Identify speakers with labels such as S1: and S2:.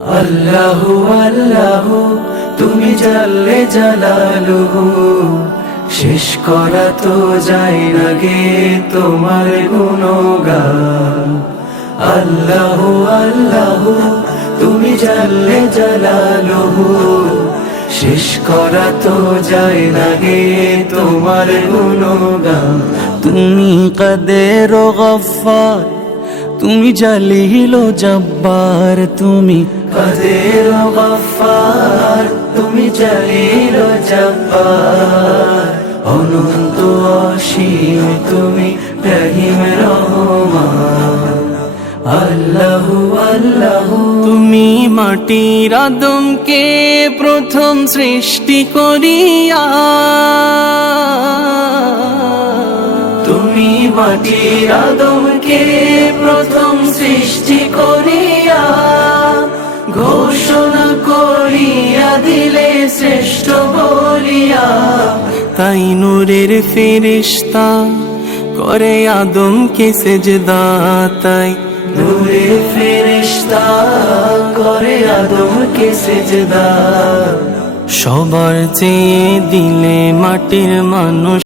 S1: আল্লাহ আল্লাহ, তুমি জানলে জালালুহু। শেষ করা তো যায় না গে তোমার গুণগান। আল্লাহ আল্লাহ, তুমি জানলে জালালুহু। শেষ করা তো যায় না গে তোমার গুণগান।
S2: তুমি কাদের গফার তুমি জালিল জব্বার, তুমি
S1: কাদের গফার তুমি জালিল জব্বার। অনন্ত অসীম, তুমি রহিম রহমান। আল্লাহ আল্লাহ।
S2: তুমি মাটির আদমকে প্রথম সৃষ্টি করিয়া।
S1: মাটির আদমকে প্রথম সৃষ্টি করিয়া, ঘোষণা করিয়া দিলে শ্রেষ্ঠ বলিয়া,
S2: তাই নূরের ফেরিস্তা করে আদমকে সেজদা, তাই
S1: নূরে ফেরেশতা করে আদমকে সেজদা।
S2: সবার চেয়ে দিলে মাটির মানুষ